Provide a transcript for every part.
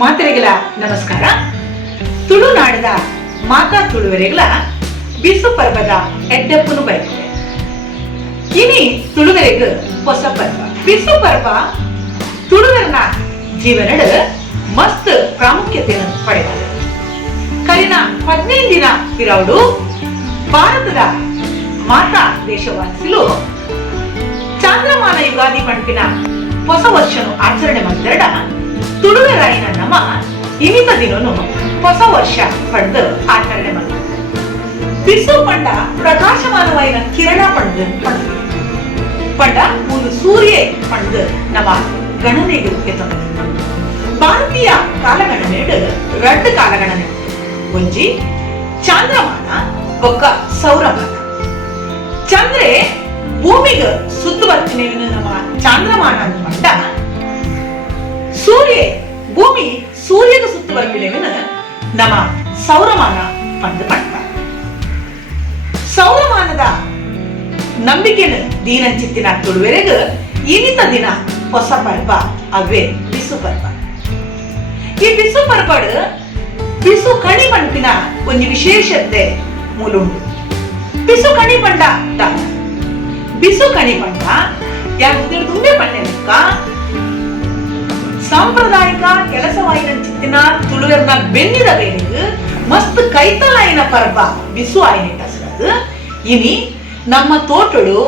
ಮಾತರೆಗಳ ನಮಸ್ಕಾರ. ತುಳುನಾಡದ ಮಾತಾ ತುಳುವರೆಗಳ ಬಿಸು ಪರ್ವದ ಎಡ್ಡಪ್ಪನು ಬೈತಾರೆ. ಇನಿ ತುಳುವರೆಗ ಹೊಸ ಪರ್ವ ಬಿಸು ಪರ್ವ ತುಳುವರನ ಜೀವನದ ಮಸ್ತ್ ಪ್ರಾಮುಖ್ಯತೆಯನ್ನು ಪಡೆದಿದೆ. ಕರಿನ 15 ದಿನ ಇರವಡು ಭಾರತದ ಮಾತಾ ದೇಶವಾಸಿಲು ಚಾಂದ್ರಮಾನ ಯುಗಾದಿ ಪಂಪಿನ ಹೊಸ ವರ್ಷನು ಆಚರಣೆ ಮಾಡಿದರಡ ತುಳುವೆರಾಯಿನ ನಮ್ಮ ಇನಿತ ದಿನನು ಹೊಸ ವರ್ಷ ಪಡೆದು ಆಚರಣೆ ಮಾಡಿದ. ಬಿಸು ಪಂಡ ಪ್ರಕಾಶಮಾನವಾಯಿನ ಕಿರಣ ಪಂಡ ಒಂದು ಸೂರ್ಯ ಪಂಡು ನಮ್ಮ ಗಣನೆಗೆ ಎತ್ತದ. ಭಾರತೀಯ ಕಾಲಗಣನೆಡು 2 ಕಾಲಗಣನೆ ಒಂಜಿ ಚಾಂದ್ರಮಾನ ಒಕ್ಕ ಸೌರಮಾನ. ಚಂದ್ರೆ ಭೂಮಿಗೆ ಸುತ್ತು ಬರ್ತಿನೇನು ನಮ್ಮ ಚಾಂದ್ರಮಾನ ಅಂತ ಪಂಡ ಭೂಮಿ ಸೂರ್ಯನ ಸುತ್ತು ಬರ್ಬಿಡೇವಿನ ನಮ್ಮ ಸೌರಮಾನ ಪಂಡು ಪಂಡ. ಸೌರಮಾನದ ನಂಬಿಕೆನ ದೀನಂಚಿತ್ತಿನ ತುಳುವೆರೆಗ ಇನಿತ ದಿನ ಹೊಸ ಪರ್ವ ಅವೇ ಬಿಸು ಪರ್ವ. ಈ ಬಿಸು ಪರ್ವಡ್ ಬಿಸು ಕಣಿ ಪಂಪಿನ ಒಂದು ವಿಶೇಷತೆ ಮೂಲುಂಡು. ಬಿಸು ಕಣಿ ಪಂಡ ಬಿಸು ಕಣಿ ಪಂಡ ಯಾಕೆ ತುಂಬೆ ಪಂಡೆನಕ್ಕ ಸಾಂಪ್ರದಾಯಿಕ ಕೆಲಸವಾಯಿನ ಚಿತ್ತಿನ ತುಳುವೆರ್ನ ಬೆನ್ನಿದ ಬೇರೆಗೆ ಮಸ್ತ್ ಕೈತಲಾಯಿನ ಪರ್ವ ಬಿಸು ಆಯ್ನಿಟ್ಟ ಸರದು. ಇನಿ ನಮ್ಮ ತೋಟಡು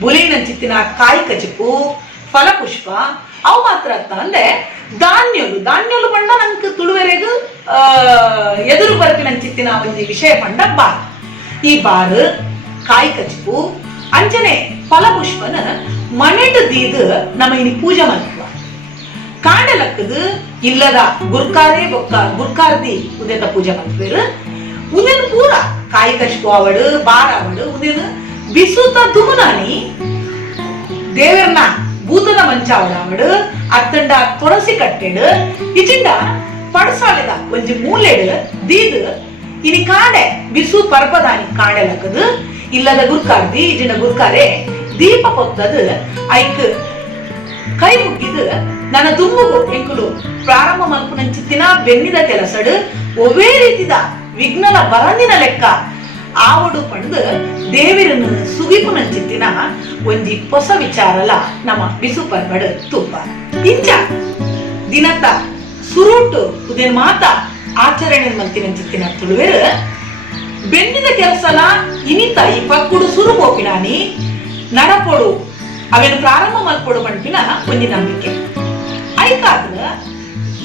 ಬುಲಿನ ಚಿತ್ತಿನ ಕಾಯಿ ಕಚಿಪು ಫಲಪುಷ್ಪ ಅವು ಮಾತ್ರ ಅಂದ್ರೆ ಧಾನ್ಯಲು ಪಂಡ ನಂಗೆ ತುಳುವೆರೆಗೂ ಎದುರು ಬರ್ಪಿನ ಚಿತ್ತಿನ ಒಂದು ವಿಷಯ ಪಂಡ ಬಾರ್. ಈ ಬಾರ್ ಕಾಯಿ ಕಚಿಪು ಅಂಚನೆ ಫಲಪುಷ್ಪನ ಮನೆಟ್ ದೀದು ನಮ್ಮ ಇನಿ ಪೂಜೆ ಮಾಡ್ತೀವ. ಕಾಂಡಲಕ್ಕದು ಇಲ್ಲದ ಗುರ್ಕಾರೇ ಬೊಕ್ಕ ಗುರ್ಕಾರ್ದಿ ಉದಯದ ಪೂಜೆ ಮಾಡ್ತೀರು. ಉದಯನ ಪೂರ ಕಾಯಿ ಕಚಿಪು ಅವಡು ಬಾರ್ ಅವಡು ಉದಯನ ಬಿಸುತ ದುಮುನಾನಿ ದೇವರನ ಭೂತದ ಮಂಚ ಅವಡು ಅತ್ತಂಡ ತುಳಸಿ ಕಟ್ಟೆಡು ಇಚಿಂಡ ಪಡಸಾಲೆದ ಒಂಜಿ ಮೂಲೆಡು ದೀದು ಇನಿ ಕಾಡೆ ಬಿಸು ಪರ್ಪದಾನಿ ಕಾಂಡಲಕ್ಕದು ಇಲ್ಲದ ಗುರ್ಕಾರ್ದಿ ಇಜಿಂಡ ಗುರ್ಕಾರೆ ದೀಪ ಕೊತ್ತದು ಐಕ್ ಕೈ ಮುಗಿದು ನನ್ನ ದುಮ್ಮುಗು ಎಂಕುಲು ಪ್ರಾರಂಭ ಮಲ್ಪುನ ಚಿತ್ತಿನ ಬೆನ್ನಿದ ಕೆಲಸಡು ಒವೇ ರೀತಿದ ವಿಘ್ನಲ ಬರಂದಿನ ಲೆಕ್ಕ ಆವಡು ಪಂಡು ದೇವಿರನ್ನು ಸುಗಿಪುನ ಚಿತ್ತಿನ ಒಂಜಿ ಹೊಸ ವಿಚಾರಲ ನಮ್ಮ ಬಿಸು ಪರ್ವಡ್ ತುಪ್ಪ ಇಂಚ ದಿನತ್ತ ಸುರುಟು ಉದೇನ್ ಮಾತ ಆಚರಣೆ ಮಲ್ತಿನ ಚಿತ್ತಿನ ತುಳುವೆರು ಬೆನ್ನಿದ ಕೆಲಸಲ ಇನಿತ ಈ ಪಕ್ಕುಡು ಸುರು ಬೋಪಿನಾನಿ ನಡಪೊಡು ಅವೇನು ಪ್ರಾರಂಭ ಮಲ್ಪೊಡು ಪಂಪಿನ ಒಂಜಿ ನಂಬಿಕೆ ಐಕಾದ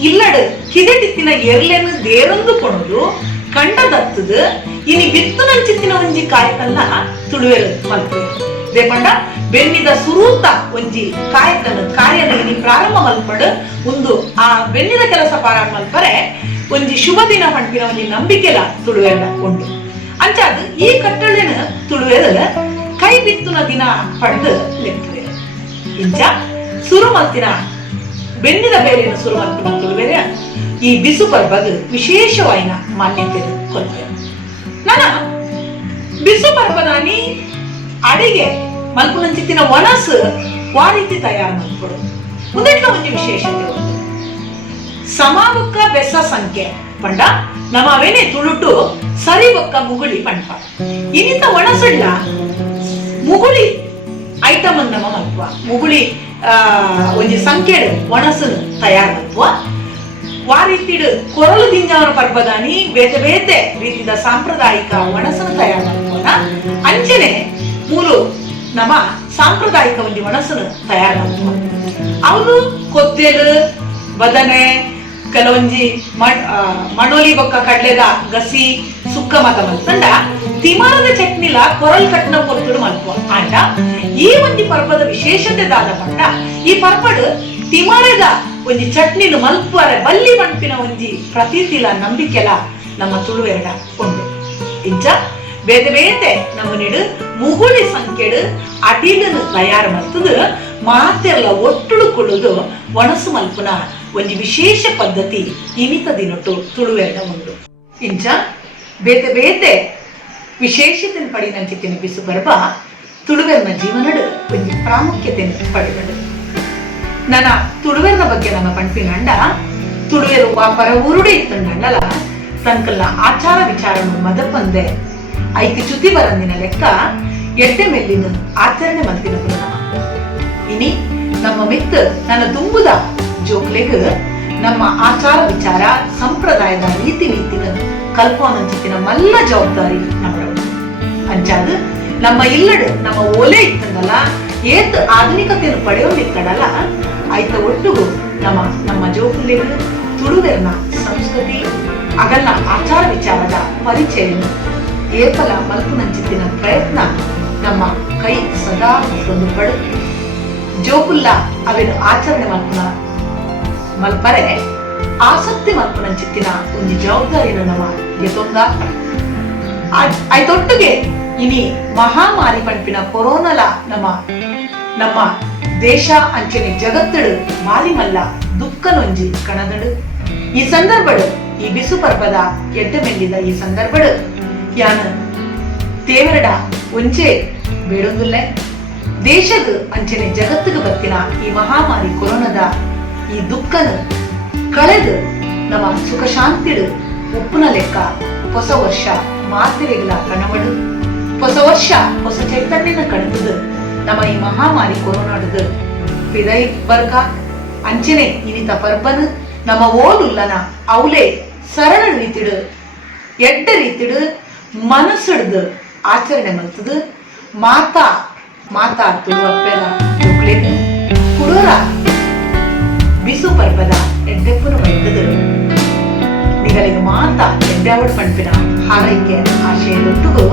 ಇಲ್ಲಡು ಕಿದೆಟಿತ್ತಿನ ಎರ್ಲೆನು ದೇರಂದು ಕೊಣುದು ಕಂಡದತ್ತದು ಇನಿ ಬಿತ್ತು ನಂಚಿತ್ತಿನ ಒಂಜಿ ಕಾಯಕಲ್ಲ ತುಳುವೆರು ಮಲ್ಪರು ದೇಪಂಡ ಬೆನ್ನಿದ ಸುರೂತ ಒಂಜಿ ಕಾಯಕನ ಕಾರ್ಯನ ಇನಿ ಪ್ರಾರಂಭ ಮಲ್ಪಡು ಒಂದು ಆ ಬೆನ್ನಿದ ಕೆಲಸ ಪ್ರಾರಂಭ ಮಲ್ಪರೆ ಒಂಜಿ ಶುಭ ದಿನ ಪಂಪಿನ ಒಂಜಿ ನಂಬಿಕೆಲ ತುಳುವೆರ ಉಂಟು. ಅಂಚಾದ ಈ ಕಟ್ಟಳೆನ ತುಳುವೆರು ಕೈ ಬಿತ್ತುನ ದಿನ ಪಂಡು ಲೆಕ್ಕುವೆ. ಇಂಚ ಸುರು ಮಲ್ತಿನ ಬೆನ್ನಿದ ಬೇರೆಯನ್ನು ಸುರು ಮಲ್ಪಿನ ತುಳುವೆರೆ ಈ ಬಿಸು ಪರ್ವದ ವಿಶೇಷವಾಯಿನ ಮಾನ್ಯತೆ ಕೊಡುವೆ. ನನ್ನ ಬಿಸು ಪರ್ವದಾನಿ ಅಡಿಗೆ ಮಲ್ಪುನ ಚಿತ್ತಿನ ಒಣಸು ವಾ ರೀತಿ ತಯಾರು ಮಲ್ಪಡು ಉದಟ್ಲ ಒಂಜಿ ವಿಶೇಷತೆ ಉಂಟು. ಸಮಾಬೊಕ್ಕ ಬೆಸ ಸಂಖ್ಯೆ ಪಂಡ ನಮ್ಮವೇನೆ ತುಳುಟು ಸರಿ ಬೊಕ್ಕ ಮುಗುಳಿ ಪಂಪ ಇನಿತ ಒಣಸುಳ್ಳ ಮುಗುಳಿ ಐಟಮ್ ನಮ್ಮ ಮಲ್ಪುವ ಮುಗುಳಿ ಒಂಜಿ ಸಂಖ್ಯೆಡು ಒಣಸು ತಯಾರು ಮಲ್ಪುವ ವಾ ರೀತಿಡು ಕೊರಲು ದಿಂಜಾವರ ಪರ್ವದಾನಿ ಬೇತೆ ಬೇತೆ ರೀತಿದ ಸಾಂಪ್ರದಾಯಿಕ ಒಣಸನ್ನು ತಯಾರು ಮಲ್ಪುವನ ಅಂಚನೆ ಮೂರು ನಮ್ಮ ಸಾಂಪ್ರದಾಯಿಕ ಒಂಜಿ ಒಣಸನ್ನು ತಯಾರು ಮಲ್ಪುವ. ಅವನು ಕೊದ್ದೆಲು ಬದನೆ ಕೆಲವೊಂಜಿ ಮಣೋಲಿ ಬೊಕ್ಕ ಕಡ್ಲೆದ ಗಸಿ ಸುಕ್ಕ ಮತ ಮಲ್ತಂಡ ತಿಮಾರದ ಚಟ್ನಿಲ ಕೊರಲ್ ಕಟ್ನ ಕೊತ್ತುಡು ಮಲ್ಪುವ. ಆಂಡ ಈ ಒಂಜಿ ಪರ್ಪದ ವಿಶೇಷತೆ ದಾದ ಪಂಡ ಈ ಪರ್ಪಡು ತಿಮಾರದ ಒಂಜಿ ಚಟ್ನಿಲು ಮಲ್ಪುವರೆ ಬಲ್ಲಿ ಪಂಪಿನ ಒಂಜಿ ಪ್ರತೀತಿಲ ನಂಬಿಕೆಲ ನಮ್ಮ ತುಳುವೆರಡ ಉಂಡು. ಇಂಚ ಬೇತೆ ಬೇತೆ ನಮ್ಮನಿಡು ಮುಗುಳಿ ಸಂಖ್ಯೆಡು ಅಡಿಲನ್ನು ತಯಾರು ಮಲ್ತದು ಮಾತೆಲ್ಲ ಒಟ್ಟುಡು ಕೊಡುದು ಒಣಸು ಮಲ್ಪುನ ಒಂಜಿ ವಿಶೇಷ ಪದ್ಧತಿ ಇನಿತ ದಿನೊಟ್ಟು ತುಳುವೆರಡ ಉಂಡು. ಇಂಚ ಬೇತೆ ಬೇತೆ ವಿಶೇಷತೆ ಪಡಿನ ಚಿತ್ತಿನ ಬಿಸು ಪರ್ವ ತುಳುವೆರ್ನ ಜೀವನಡು ಒಂಜಿ ಪ್ರಾಮುಖ್ಯತೆ ಪಡೆದಡು. ನನ್ನ ತುಳುವೆರ್ನ ಬಗ್ಗೆ ನಮ್ಮ ಪಂಪಿನಂಡ ತುಳುವೆರು ವಾಪರ ಉರುಡೆ ಇತ್ತಂಡಲ್ಲ ತನಕಲ್ಲ ಆಚಾರ ವಿಚಾರನು ಮದಪಂದೆ ಐತಿ ಚ್ಯುತಿ ಬರಂದಿನ ಲೆಕ್ಕ ಎಡ್ಡೆ ಮೆಲ್ಲಿನ ಆಚರಣೆ ಮಲ್ತಿನ ಪುನಃ ಇನಿ ನಮ್ಮ ಮಿತ್ ನನ್ನ ತುಂಬುದ ಜೋಕ್ಲೆಗ್ ನಮ್ಮ ಆಚಾರ ವಿಚಾರ ಸಂಪ್ರದಾಯದ ರೀತಿ ನೀತಿನ ಕಲ್ಪೋನಂಚಿತ್ತಿನ ಮಲ್ಲ ಜವಾಬ್ದಾರಿ ನಮ್ಮರವು ಅಂಚಾದ ನಮ್ಮ ಇಲ್ಲಡ್ ನಮ್ಮ ಓಲೆ ಇತ್ತಂದಲ್ಲ ಏತ್ ಆಧುನಿಕತೆಯನ್ನು ಪಡೆಯೋದಿತ್ತಡಲ್ಲ ಆಯ್ತ ಒಟ್ಟುಗು ನಮ್ಮ ಜೋಕುಲೆಗ್ ತುಳುವೆರ್ನ ಸಂಸ್ಕೃತಿ ಅಗಲ್ಲ ಆಚಾರ ವಿಚಾರದ ಪರಿಚಯ ಏಪಲ ಮಲ್ಪುನಂಚಿತ್ತಿನ ಪ್ರಯತ್ನ ನಮ್ಮ ಕೈ ಸದಾ ಒಂದು ಪಡು ಜೋಕುಲ್ಲ ಅವೇನು ಆಚರಣೆ ಮಲ್ಪರೆ ಆಸಕ್ತಿ ಮಲ್ಪುನಂಚಿತ್ತಿನ ಒಂದು ಜವಾಬ್ದಾರಿನ ನಮ್ಮ ಎತ್ತೊಂದ ಆಯ್ತೊಟ್ಟಿಗೆ ಇನಿ ಮಹಾಮಾರಿ ಪಂಪಿನ ಕೊರೋನಲ ನಮ್ಮ ದೇಶ ಅಂಚನೆ ಜಗತ್ತಡು ಮಾಲಿಮಲ್ಲ ದುಃಖನೊಂಜಿ ಕಣದಡು ಈ ಸಂದರ್ಭಡು ಈ ಬಿಸು ಪರ್ವದ ಎಡ್ಡ ಮೆಲ್ಲಿದ ಈ ಸಂದರ್ಭಡು ಯಾನ ತೇವರಡ ಒಂಚೆ ಬೇಡೊಂದುಲ್ಲೆ ದೇಶದ ಅಂಚನೆ ಜಗತ್ತಿಗೆ ಬತ್ತಿನ ಈ ಮಹಾಮಾರಿ ಕೊರೋನಾದ ಈ ದುಃಖನ ಕಳೆದು ನಮ್ಮ ಸುಖ ಶಾಂತಿಡು ಉಪ್ಪುನ ಲೆಕ್ಕ ಹೊಸ ವರ್ಷ ಮಾತಿರೆಗಳ ಕಣವಡು ಹೊಸ ವರ್ಷ ಹೊಸ ಚೈತನ್ಯನ ಕಳೆದು ನಮ್ಮ ಈ ಮಹಾಮಾರಿ ಕೊರೋನಾದ ವಿದೈ ಬರ್ಗ ಅಂಚನೆ ಇನಿತ ಪರ್ಬನ್ ನಮ್ಮ ಓದುಲ್ಲನ ಅವಲೇ ಸರಳ ರೀತಿಡು ಎಡ್ಡ ರೀತಿಡು ಮನಸ್ಸಿಡ್ದು ಆಚರಣೆ ಮಲ್ತದು ಮಾತಾ ತುಳುವಪ್ಪೆಲ ಜೋಕ್ಲೆಗ್ ಕುಡೋರ ಬಿಸು ಪರ್ಬದ ಎಡ್ಡೆಪ್ಪುನ ಬೈದದು ನಿಗಳಿಗೆ ಮಾತಾ ಎಡ್ಡಾವಡ್ ಪಂಪಿನ ಹಾರೈಕೆ ಆಶಯದೊಟ್ಟಿಗೂ